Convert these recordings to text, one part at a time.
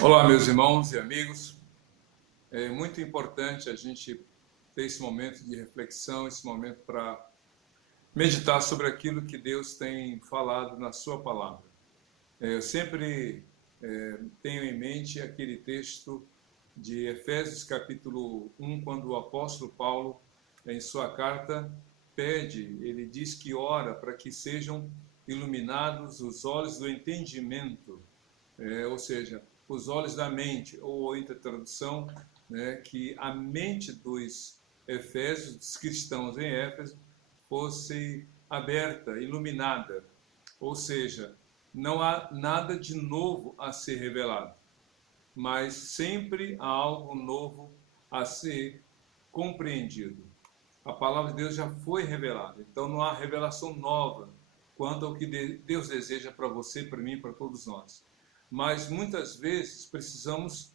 Olá, meus irmãos e amigos. É muito importante a gente ter esse momento de reflexão, esse momento para meditar sobre aquilo que Deus tem falado na sua palavra. Eu sempre tenho em mente aquele texto de Efésios capítulo 1, quando o apóstolo Paulo, em sua carta, ele diz que ora para que sejam iluminados os olhos do entendimento, ou seja, os olhos da mente, ou outra tradução, que a mente dos Efésios, dos cristãos em Éfeso, fosse aberta, iluminada, ou seja, não há nada de novo a ser revelado, mas sempre há algo novo a ser compreendido. A palavra de Deus já foi revelada, então não há revelação nova quanto ao que Deus deseja para você, para mim, para todos nós. Mas muitas vezes precisamos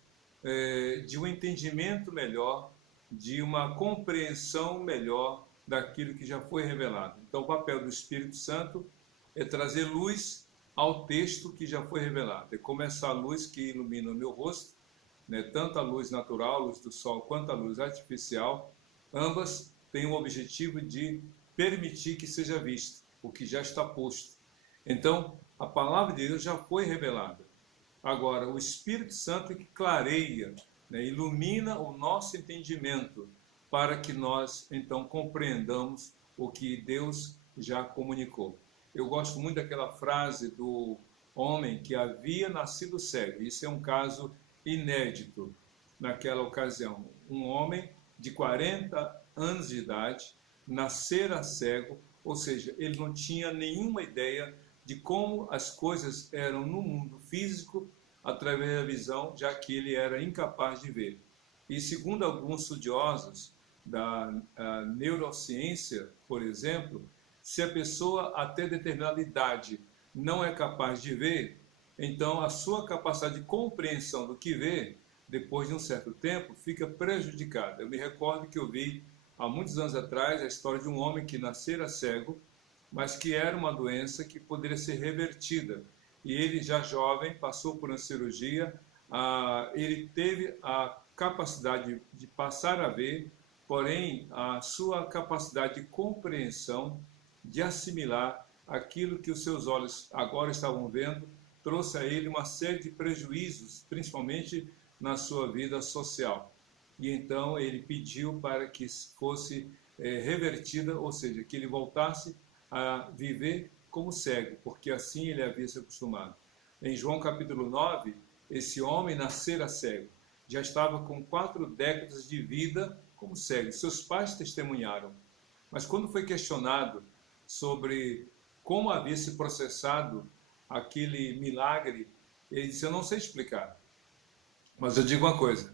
de um entendimento melhor, de uma compreensão melhor daquilo que já foi revelado. Então o papel do Espírito Santo é trazer luz ao texto que já foi revelado. É como essa luz que ilumina o meu rosto, tanto a luz natural, a luz do sol, quanto a luz artificial, ambas têm o objetivo de permitir que seja visto o que já está posto. Então, a palavra de Deus já foi revelada. Agora, o Espírito Santo é que clareia, ilumina o nosso entendimento para que nós, então, compreendamos o que Deus já comunicou. Eu gosto muito daquela frase do homem que havia nascido cego. Isso é um caso inédito naquela ocasião. Um homem de 40 anos de idade nascera cego, ou seja, ele não tinha nenhuma ideia de como as coisas eram no mundo físico através da visão, já que ele era incapaz de ver. E segundo alguns estudiosos da neurociência, por exemplo, se a pessoa até determinada idade não é capaz de ver, então a sua capacidade de compreensão do que vê, depois de um certo tempo, fica prejudicada. Eu me recordo que eu vi há muitos anos atrás a história de um homem que nascera cego, mas que era uma doença que poderia ser revertida. E ele, já jovem, passou por uma cirurgia, ele teve a capacidade de passar a ver, porém, a sua capacidade de compreensão, de assimilar aquilo que os seus olhos agora estavam vendo, trouxe a ele uma série de prejuízos, principalmente na sua vida social. E então ele pediu para que fosse revertida, ou seja, que ele voltasse a viver como cego, porque assim ele havia se acostumado. Em João capítulo 9, esse homem nascera cego, já estava com 4 décadas de vida como cego. Seus pais testemunharam, mas quando foi questionado sobre como havia se processado aquele milagre, ele disse: eu não sei explicar, mas eu digo uma coisa,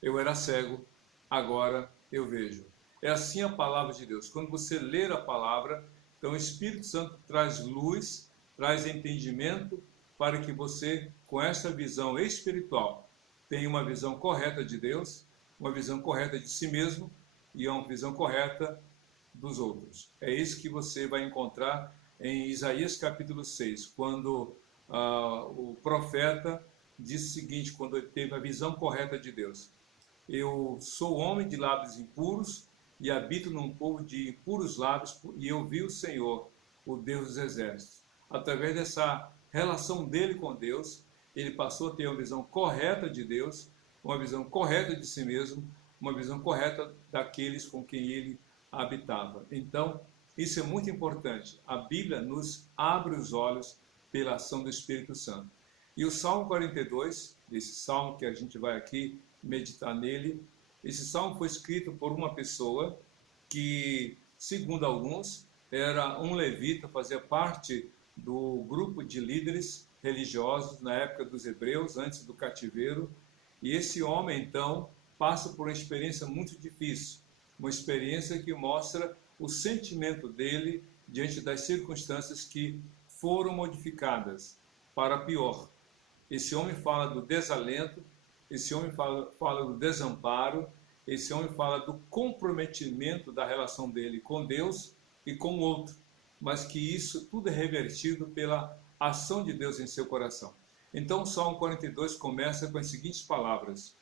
eu era cego, agora eu vejo. É assim a palavra de Deus. Quando você ler a palavra, então o Espírito Santo traz luz, traz entendimento para que você, com essa visão espiritual, tenha uma visão correta de Deus, uma visão correta de si mesmo e uma visão correta dos outros. É isso que você vai encontrar em Isaías capítulo 6, quando o profeta disse o seguinte, quando ele teve a visão correta de Deus: eu sou homem de lábios impuros e habito num povo de impuros lábios, e eu vi o Senhor, o Deus dos exércitos. Através dessa relação dele com Deus, ele passou a ter uma visão correta de Deus, uma visão correta de si mesmo, uma visão correta daqueles com quem ele habitava. Então, isso é muito importante. A Bíblia nos abre os olhos pela ação do Espírito Santo. E o Salmo 42, esse salmo que a gente vai aqui meditar nele, esse salmo foi escrito por uma pessoa que, segundo alguns, era um levita, fazia parte do grupo de líderes religiosos na época dos hebreus, antes do cativeiro. E esse homem, então, passa por uma experiência muito difícil, uma experiência que mostra o sentimento dele diante das circunstâncias que foram modificadas para pior. Esse homem fala do desalento, esse homem fala do desamparo, esse homem fala do comprometimento da relação dele com Deus e com o outro, mas que isso tudo é revertido pela ação de Deus em seu coração. Então o Salmo 42 começa com as seguintes palavras: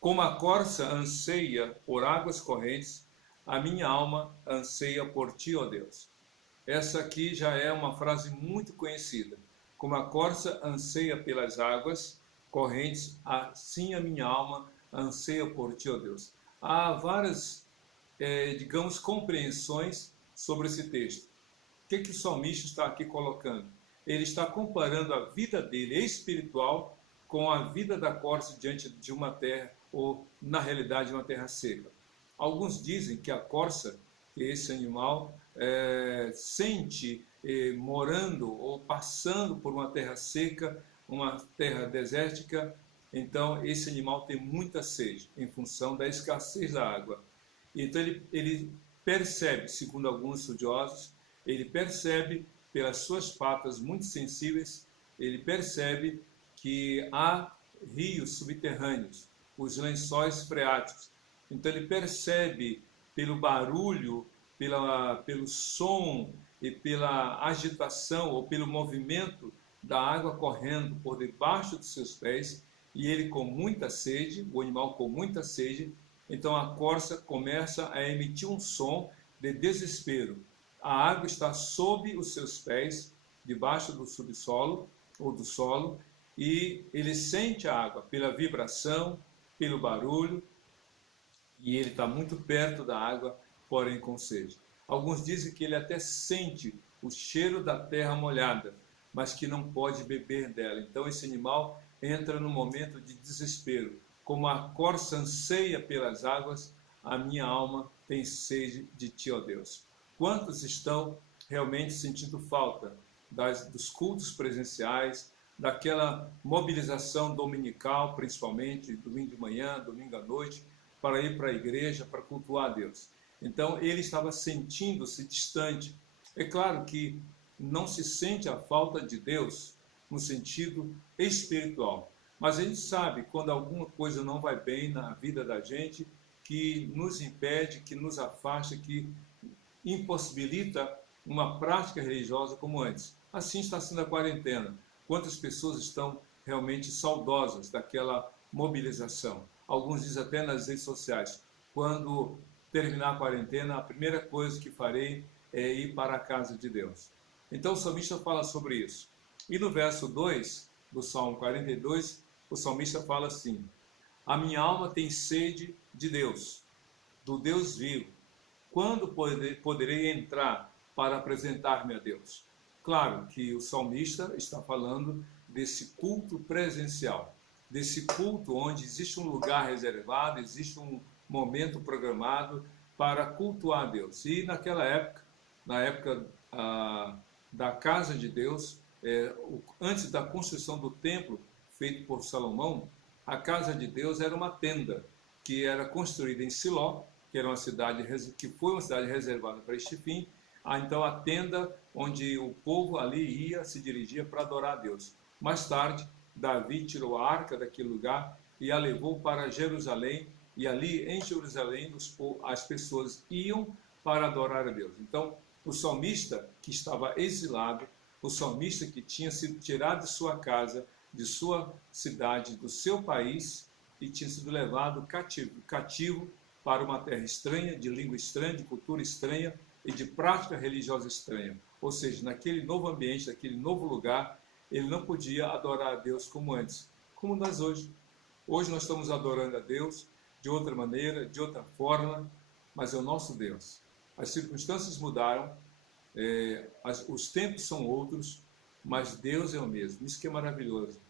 como a corça anseia por águas correntes, a minha alma anseia por ti, ó Deus. Essa aqui já é uma frase muito conhecida. Como a corça anseia pelas águas correntes, assim a minha alma anseia por ti, ó Deus. Há várias, digamos, compreensões sobre esse texto. O que o salmista está aqui colocando? Ele está comparando a vida dele espiritual com a vida da corça diante de uma terra, ou na realidade uma terra seca. Alguns dizem que a corça, que esse animal, sente morando ou passando por uma terra seca, uma terra desértica, então esse animal tem muita sede em função da escassez da água. Então ele percebe, segundo alguns estudiosos, ele percebe pelas suas patas muito sensíveis, ele percebe que há rios subterrâneos, os lençóis freáticos. Então ele percebe pelo barulho, pelo som e pela agitação ou pelo movimento da água correndo por debaixo dos seus pés, e ele com muita sede, o animal com muita sede, então a corça começa a emitir um som de desespero. A água está sob os seus pés, debaixo do subsolo ou do solo, e ele sente a água pela vibração, pelo barulho, e ele está muito perto da água, porém com sede. Alguns dizem que ele até sente o cheiro da terra molhada, mas que não pode beber dela. Então esse animal entra num momento de desespero. Como a corça anseia pelas águas, a minha alma tem sede de ti, ó Deus. Quantos estão realmente sentindo falta dos cultos presenciais, daquela mobilização dominical, principalmente, domingo de manhã, domingo à noite, para ir para a igreja, para cultuar a Deus? Então, ele estava sentindo-se distante. É claro que não se sente a falta de Deus no sentido espiritual, mas a gente sabe quando alguma coisa não vai bem na vida da gente, que nos impede, que nos afasta, que impossibilita uma prática religiosa como antes. Assim está sendo a quarentena. Quantas pessoas estão realmente saudosas daquela mobilização? Alguns dizem até nas redes sociais: quando terminar a quarentena, a primeira coisa que farei é ir para a casa de Deus. Então o salmista fala sobre isso. E no verso 2 do Salmo 42, o salmista fala assim: a minha alma tem sede de Deus, do Deus vivo. Quando poderei entrar para apresentar-me a Deus? Claro que o salmista está falando desse culto presencial, desse culto onde existe um lugar reservado, existe um momento programado para cultuar a Deus. E naquela época, na época da casa de Deus, antes da construção do templo feito por Salomão, a casa de Deus era uma tenda que era construída em Siló, que era uma cidade que foi uma cidade reservada para este fim. Então a tenda onde o povo ali se dirigia para adorar a Deus. Mais tarde, Davi tirou a arca daquele lugar e a levou para Jerusalém, e ali em Jerusalém as pessoas iam para adorar a Deus. Então o salmista que estava exilado, o salmista que tinha sido tirado de sua casa, de sua cidade, do seu país, e tinha sido levado cativo para uma terra estranha, de língua estranha, de cultura estranha e de prática religiosa estranha. Ou seja, naquele novo ambiente, naquele novo lugar, ele não podia adorar a Deus como antes, como nós hoje. Hoje nós estamos adorando a Deus de outra maneira, de outra forma, mas é o nosso Deus. As circunstâncias mudaram, os tempos são outros, mas Deus é o mesmo. Isso que é maravilhoso.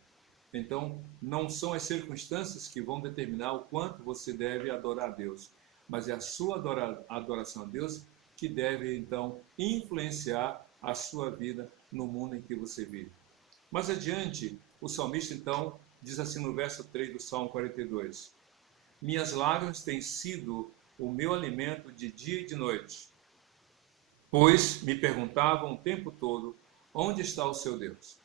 Então, não são as circunstâncias que vão determinar o quanto você deve adorar a Deus, mas é a sua adoração a Deus que deve, então, influenciar a sua vida no mundo em que você vive. Mais adiante, o salmista, então, diz assim no verso 3 do Salmo 42: minhas lágrimas têm sido o meu alimento de dia e de noite, pois me perguntavam o tempo todo: onde está o seu Deus?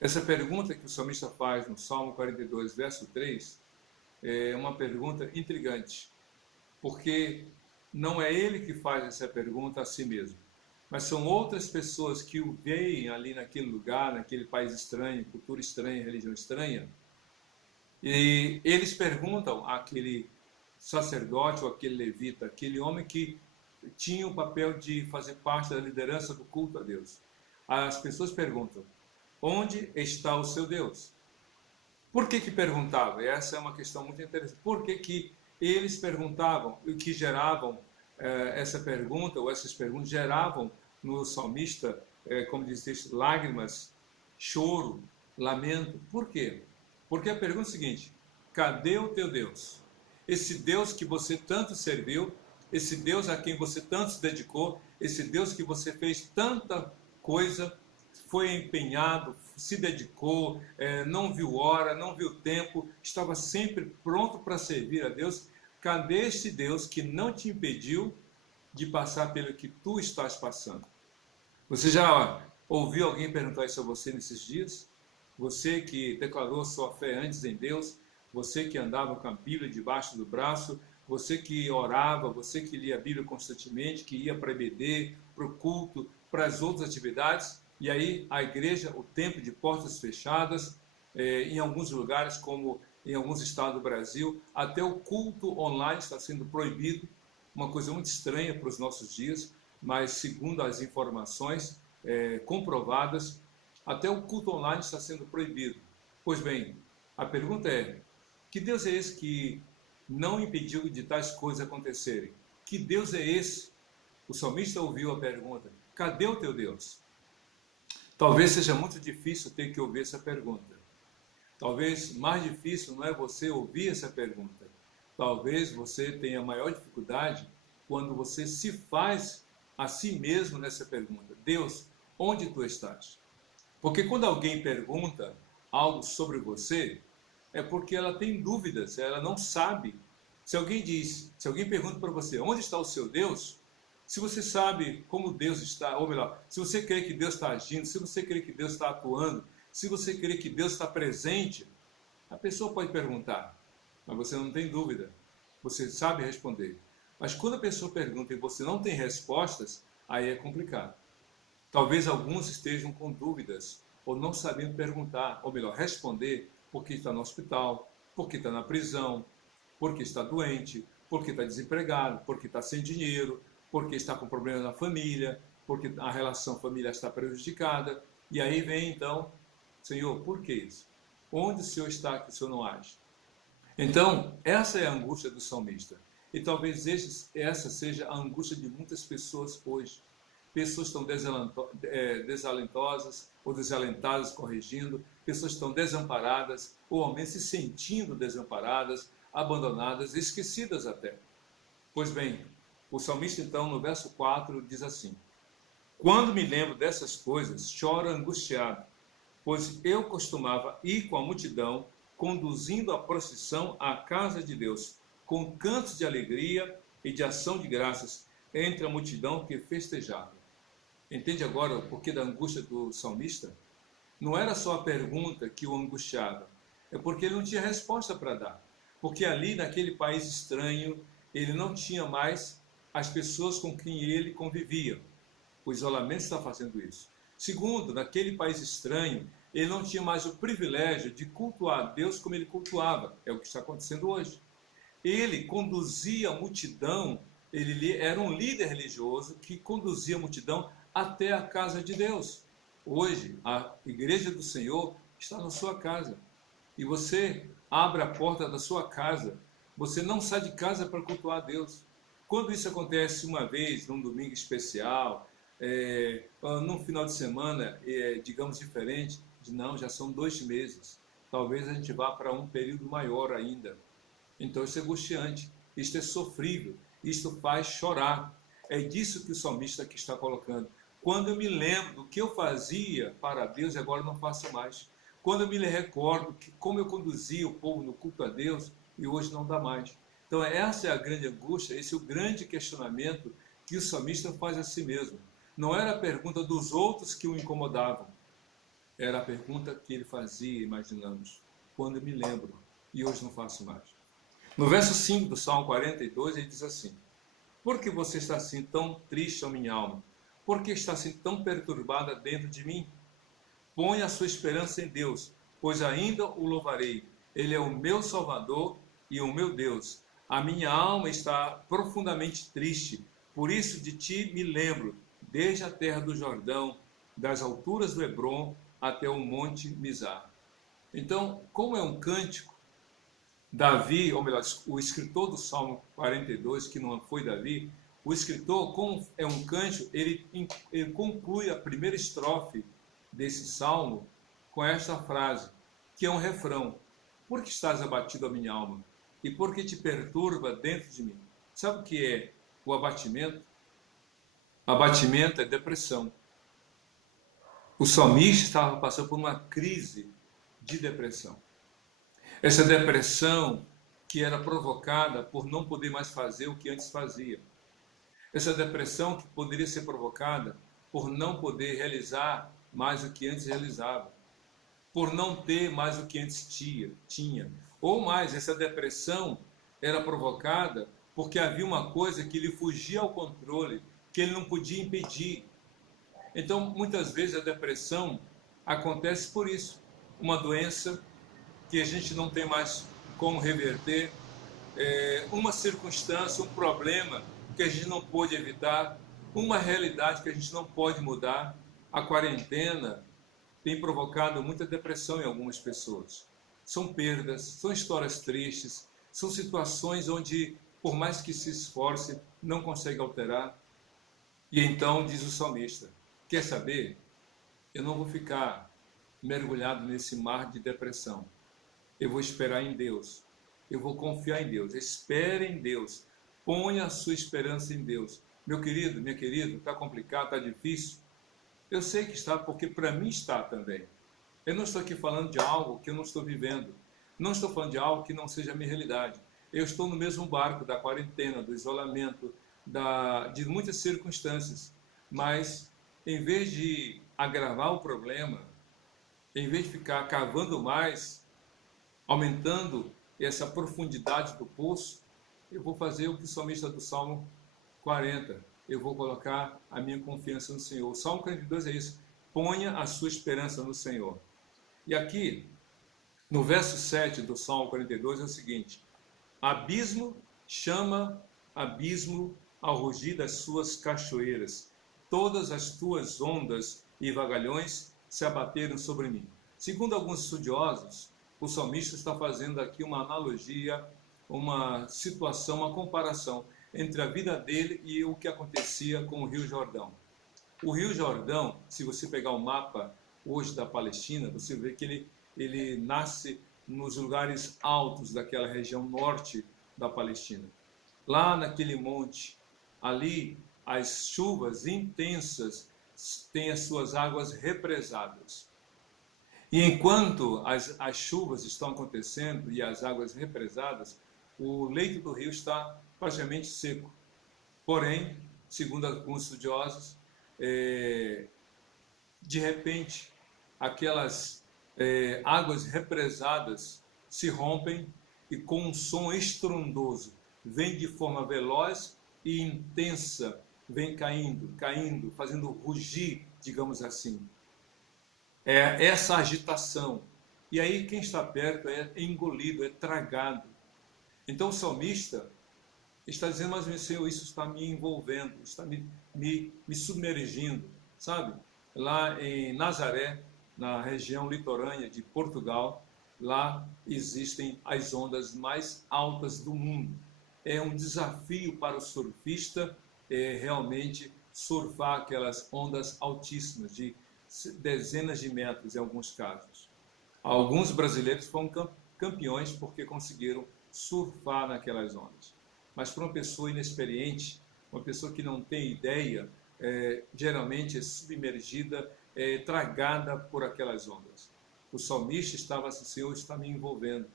Essa pergunta que o salmista faz no Salmo 42, verso 3, é uma pergunta intrigante, porque não é ele que faz essa pergunta a si mesmo. mas são outras pessoas que o veem ali naquele lugar, naquele país estranho, cultura estranha, religião estranha, e eles perguntam àquele sacerdote ou aquele levita, aquele homem que tinha o papel de fazer parte da liderança do culto a Deus. As pessoas perguntam: onde está o seu Deus? Por que perguntavam? Essa é uma questão muito interessante. Por que eles perguntavam? O que geravam essa pergunta, ou essas perguntas geravam no salmista, como diz o texto, lágrimas, choro, lamento. Por quê? Porque a pergunta é a seguinte: cadê o teu Deus? Esse Deus que você tanto serviu, esse Deus a quem você tanto se dedicou, esse Deus que você fez tanta coisa, foi empenhado, se dedicou, não viu hora, não viu tempo, estava sempre pronto para servir a Deus. Cadê este Deus que não te impediu de passar pelo que tu estás passando? Você já ouviu alguém perguntar isso a você nesses dias? Você que declarou sua fé antes em Deus, você que andava com a Bíblia debaixo do braço, você que orava, você que lia a Bíblia constantemente, que ia para a EBD, para o culto, para as outras atividades, e aí a igreja, o templo de portas fechadas, em alguns lugares, como em alguns estados do Brasil, até o culto online está sendo proibido, uma coisa muito estranha para os nossos dias, mas segundo as informações comprovadas, até o culto online está sendo proibido. Pois bem, a pergunta é: que Deus é esse que não impediu de tais coisas acontecerem? Que Deus é esse? O salmista ouviu a pergunta: cadê o teu Deus? Talvez seja muito difícil ter que ouvir essa pergunta. Talvez mais difícil não é você ouvir essa pergunta. Talvez você tenha maior dificuldade quando você se faz a si mesmo nessa pergunta: Deus, onde tu estás? Porque quando alguém pergunta algo sobre você, é porque ela tem dúvidas, ela não sabe. Se alguém pergunta para você: onde está o seu Deus? Se você sabe como Deus está, ou melhor, se você crê que Deus está agindo, se você crê que Deus está atuando, se você crê que Deus está presente, a pessoa pode perguntar, mas você não tem dúvida, você sabe responder. Mas quando a pessoa pergunta e você não tem respostas, aí é complicado. Talvez alguns estejam com dúvidas, ou não sabendo perguntar, ou melhor, responder, porque está no hospital, porque está na prisão, porque está doente, porque está desempregado, porque está sem dinheiro, porque está com problema na família, porque a relação familiar está prejudicada. E aí vem então: Senhor, por que isso? Onde o Senhor está que o Senhor não age? Então, essa é a angústia do salmista. E talvez essa seja a angústia de muitas pessoas hoje. Pessoas estão desalentosas ou desalentadas, corrigindo. Pessoas estão desamparadas ou ao menos se sentindo desamparadas, abandonadas, esquecidas até. Pois bem, o salmista então no verso 4 diz assim: quando me lembro dessas coisas, choro angustiado, pois eu costumava ir com a multidão, conduzindo a procissão à casa de Deus, com cantos de alegria e de ação de graças, entre a multidão que festejava. Entende agora o porquê da angústia do salmista? Não era só a pergunta que o angustiava, é porque ele não tinha resposta para dar. Porque ali, naquele país estranho, ele não tinha mais as pessoas com quem ele convivia. O isolamento está fazendo isso. Segundo, naquele país estranho, ele não tinha mais o privilégio de cultuar a Deus como ele cultuava. É o que está acontecendo hoje. Ele conduzia a multidão, ele era um líder religioso que conduzia a multidão até a casa de Deus. Hoje, a igreja do Senhor está na sua casa. E você abre a porta da sua casa. Você não sai de casa para cultuar a Deus. Quando isso acontece uma vez, num domingo especial, num final de semana, digamos, diferente, não, já são 2 meses. Talvez a gente vá para um período maior ainda. Então isso é angustiante, isto é sofrível, isto faz chorar. É disso que o salmista aqui está colocando. Quando eu me lembro do que eu fazia para Deus e agora não faço mais. Quando eu me recordo que como eu conduzia o povo no culto a Deus e hoje não dá mais. Então essa é a grande angústia, esse é o grande questionamento que o salmista faz a si mesmo. Não era a pergunta dos outros que o incomodavam, era a pergunta que ele fazia, imaginamos, quando eu me lembro e hoje não faço mais. No verso 5 do Salmo 42, ele diz assim: por que você está assim tão triste, ó minha alma? Por que está assim tão perturbada dentro de mim? Põe a sua esperança em Deus, pois ainda o louvarei. Ele é o meu Salvador e o meu Deus. A minha alma está profundamente triste, por isso de ti me lembro, desde a terra do Jordão, das alturas do Hebrom até o monte Mizar. Então, como é um cântico, Davi, ou melhor, o escritor do Salmo 42, que não foi Davi, o escritor, como é um cântico, ele conclui a primeira estrofe desse salmo com esta frase, que é um refrão: por que estás abatido, a minha alma? E por que te perturba dentro de mim? Sabe o que é o abatimento? Abatimento é depressão. O salmista estava passando por uma crise de depressão. Essa depressão que era provocada por não poder mais fazer o que antes fazia. Essa depressão que poderia ser provocada por não poder realizar mais o que antes realizava, por não ter mais o que antes tinha. Ou mais, essa depressão era provocada porque havia uma coisa que lhe fugia ao controle, que ele não podia impedir. Então, muitas vezes a depressão acontece por isso. Uma doença que a gente não tem mais como reverter, uma circunstância, um problema que a gente não pôde evitar, uma realidade que a gente não pode mudar. A quarentena tem provocado muita depressão em algumas pessoas. São perdas, são histórias tristes, são situações onde, por mais que se esforce, não consegue alterar. E então diz o salmista: quer saber? Eu não vou ficar mergulhado nesse mar de depressão. Eu vou esperar em Deus. Eu vou confiar em Deus. Espere em Deus. Ponha a sua esperança em Deus. Meu querido, minha querida, está complicado, está difícil? Eu sei que está, porque para mim está também. Eu não estou aqui falando de algo que eu não estou vivendo. Não estou falando de algo que não seja a minha realidade. Eu estou no mesmo barco da quarentena, do isolamento, de muitas circunstâncias. Mas, em vez de agravar o problema, em vez de ficar cavando mais, aumentando essa profundidade do poço, eu vou fazer o que o salmista do Salmo 40. Eu vou colocar a minha confiança no Senhor. O Salmo 42 é isso. Ponha a sua esperança no Senhor. E aqui, no verso 7 do Salmo 42, é o seguinte: abismo chama abismo ao rugir das suas cachoeiras. Todas as tuas ondas e vagalhões se abateram sobre mim. Segundo alguns estudiosos, o salmista está fazendo aqui uma analogia, uma situação, uma comparação entre a vida dele e o que acontecia com o Rio Jordão. O Rio Jordão, se você pegar o mapa hoje da Palestina, você vê que ele nasce nos lugares altos daquela região norte da Palestina. Lá naquele monte, ali as chuvas intensas têm as suas águas represadas. E enquanto as chuvas estão acontecendo e as águas represadas, o leito do rio está praticamente seco. Porém, segundo alguns estudiosos, de repente, aquelas águas represadas se rompem e com um som estrondoso, vem de forma veloz e intensa, vem caindo, fazendo rugir, digamos assim. É essa agitação. E aí quem está perto é engolido, é tragado. Então o salmista está dizendo: mas meu Senhor, isso está me envolvendo, está me submergindo, sabe? Lá em Nazaré, na região litorânea de Portugal, lá existem as ondas mais altas do mundo. É um desafio para o surfista realmente surfar aquelas ondas altíssimas, de dezenas de metros em alguns casos. Alguns brasileiros foram campeões porque conseguiram surfar naquelas ondas. Mas para uma pessoa inexperiente, uma pessoa que não tem ideia, geralmente é submergida, tragada por aquelas ondas. O salmista estava assim: Senhor, está me envolvendo,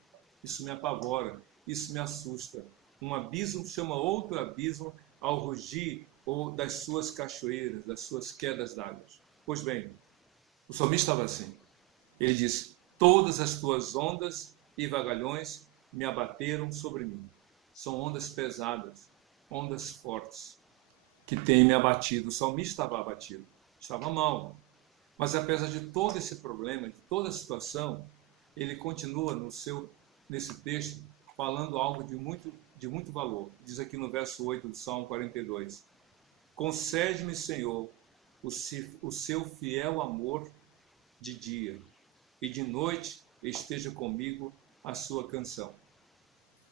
isso me apavora, isso me assusta. Um abismo chama outro abismo ao rugir ou das suas cachoeiras, das suas quedas d'água. Pois bem, o salmista estava assim. Ele diz: todas as tuas ondas e vagalhões me abateram sobre mim. São ondas pesadas, ondas fortes. que tem me abatido. O salmista estava abatido, estava mal. Mas apesar de todo esse problema, de toda a situação, ele continua nesse texto falando algo de muito valor. Diz aqui no verso 8 do Salmo 42: concede-me, Senhor, o seu fiel amor de dia, e de noite esteja comigo a sua canção.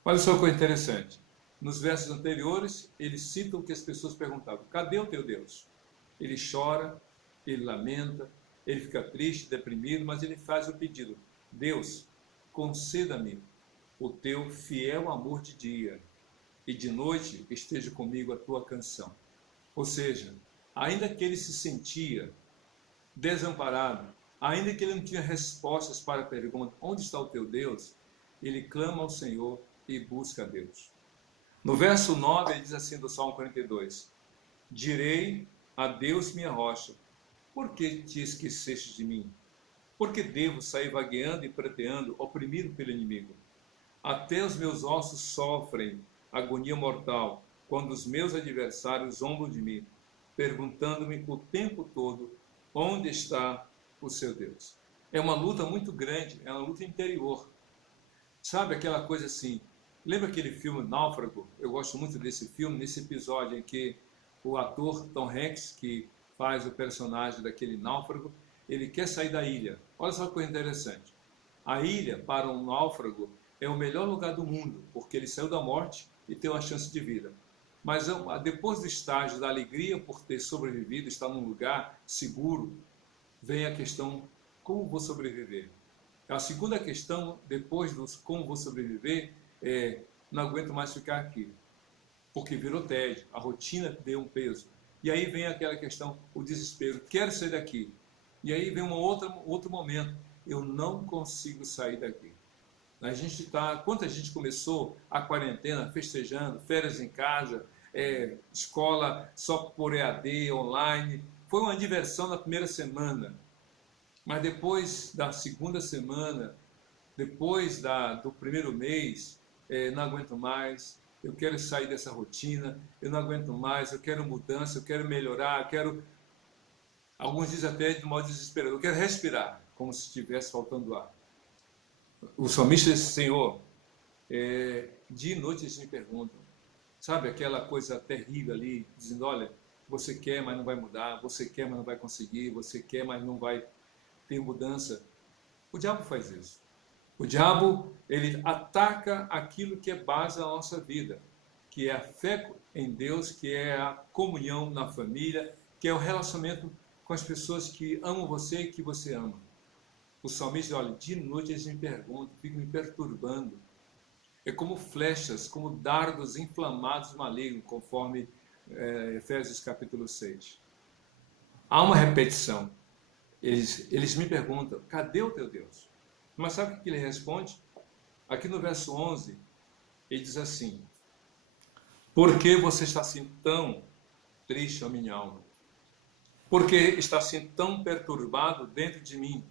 Olha só que coisa interessante. Nos versos anteriores, ele cita o que as pessoas perguntavam: cadê o teu Deus? Ele chora, ele lamenta, ele fica triste, deprimido, mas ele faz o pedido: Deus, conceda-me o teu fiel amor de dia, e de noite esteja comigo a tua canção. Ou seja, ainda que ele se sentia desamparado, ainda que ele não tinha respostas para a pergunta: onde está o teu Deus? Ele clama ao Senhor e busca a Deus. No verso 9, ele diz assim do Salmo 42: direi a Deus minha rocha, por que te esqueceste de mim? Por que devo sair vagueando e prateando, oprimido pelo inimigo? Até os meus ossos sofrem agonia mortal, quando os meus adversários zombam de mim, perguntando-me o tempo todo: onde está o seu Deus? É uma luta muito grande, é uma luta interior. Sabe aquela coisa assim, lembra aquele filme Náufrago? Eu gosto muito desse filme, nesse episódio em que o ator Tom Hanks, que faz o personagem daquele náufrago, ele quer sair da ilha. Olha só que coisa interessante. A ilha, para um náufrago, é o melhor lugar do mundo, porque ele saiu da morte e tem uma chance de vida. Mas depois do estágio da alegria por ter sobrevivido, estar num lugar seguro, vem a questão: como vou sobreviver? A segunda questão, depois do como vou sobreviver, é: não aguento mais ficar aqui, porque virou tédio, a rotina deu um peso. E aí vem aquela questão, o desespero: quero sair daqui. E aí vem outro momento: eu não consigo sair daqui. Quanta gente começou a quarentena festejando, férias em casa, escola só por EAD, online. Foi uma diversão na primeira semana, mas depois da segunda semana, depois do primeiro mês, não aguento mais, eu quero sair dessa rotina, eu não aguento mais, eu quero mudança, eu quero melhorar, alguns dizem até de modo desesperado, eu quero respirar, como se estivesse faltando ar. O salmista diz: Senhor, dia e noite eles me perguntam, sabe aquela coisa terrível ali, dizendo: olha, você quer, mas não vai mudar, você quer, mas não vai conseguir, você quer, mas não vai ter mudança. O diabo faz isso. O diabo, ele ataca aquilo que é base da nossa vida, que é a fé em Deus, que é a comunhão na família, que é o relacionamento com as pessoas que amam você e que você ama. O salmista diz: olha, de noite eles me perguntam, ficam me perturbando. É como flechas, como dardos inflamados malignos, conforme Efésios capítulo 6. Há uma repetição. Eles me perguntam: cadê o teu Deus? Mas sabe o que ele responde? Aqui no verso 11, ele diz assim: por que você está assim tão triste, ó minha alma? Por que está assim tão perturbado dentro de mim?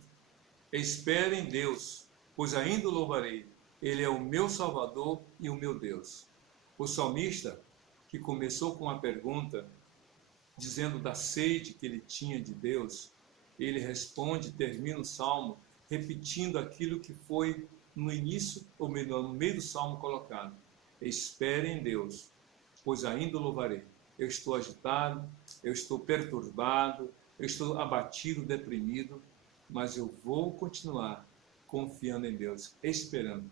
Espere em Deus, pois ainda o louvarei. Ele é o meu Salvador e o meu Deus. O salmista, que começou com uma pergunta, dizendo da sede que ele tinha de Deus, ele responde, termina o salmo, repetindo aquilo que foi no início, ou melhor, no meio do salmo colocado: espere em Deus, pois ainda o louvarei. Eu estou agitado, eu estou perturbado, eu estou abatido, deprimido, mas eu vou continuar confiando em Deus, esperando.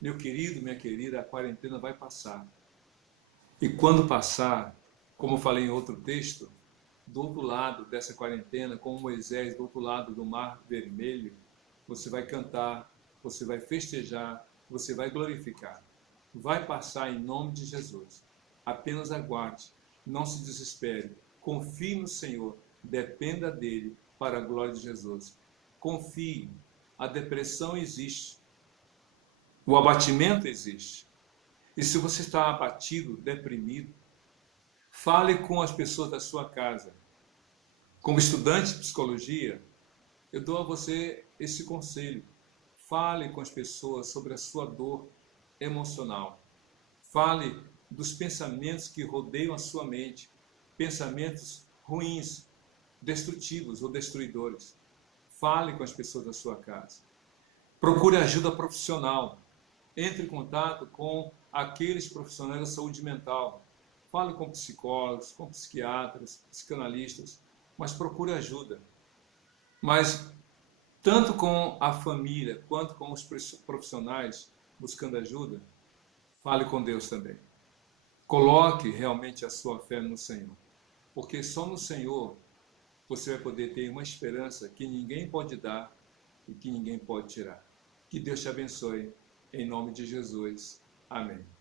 Meu querido, minha querida, a quarentena vai passar. E quando passar, como eu falei em outro texto, do outro lado dessa quarentena, como Moisés, do outro lado do Mar Vermelho, você vai cantar, você vai festejar, você vai glorificar. Vai passar em nome de Jesus. Apenas aguarde, não se desespere, confie no Senhor, dependa dele para a glória de Jesus. Confie, a depressão existe, o abatimento existe. E se você está abatido, deprimido, fale com as pessoas da sua casa. Como estudante de psicologia, eu dou a você esse conselho: fale com as pessoas sobre a sua dor emocional. Fale dos pensamentos que rodeiam a sua mente. pensamentos ruins, destrutivos ou destruidores. Fale com as pessoas da sua casa. Procure ajuda profissional. Entre em contato com aqueles profissionais da saúde mental. Fale com psicólogos, com psiquiatras, psicanalistas, mas procure ajuda. Mas tanto com a família quanto com os profissionais buscando ajuda, fale com Deus também. Coloque realmente a sua fé no Senhor, porque só no Senhor você vai poder ter uma esperança que ninguém pode dar e que ninguém pode tirar. Que Deus te abençoe, em nome de Jesus. Amém.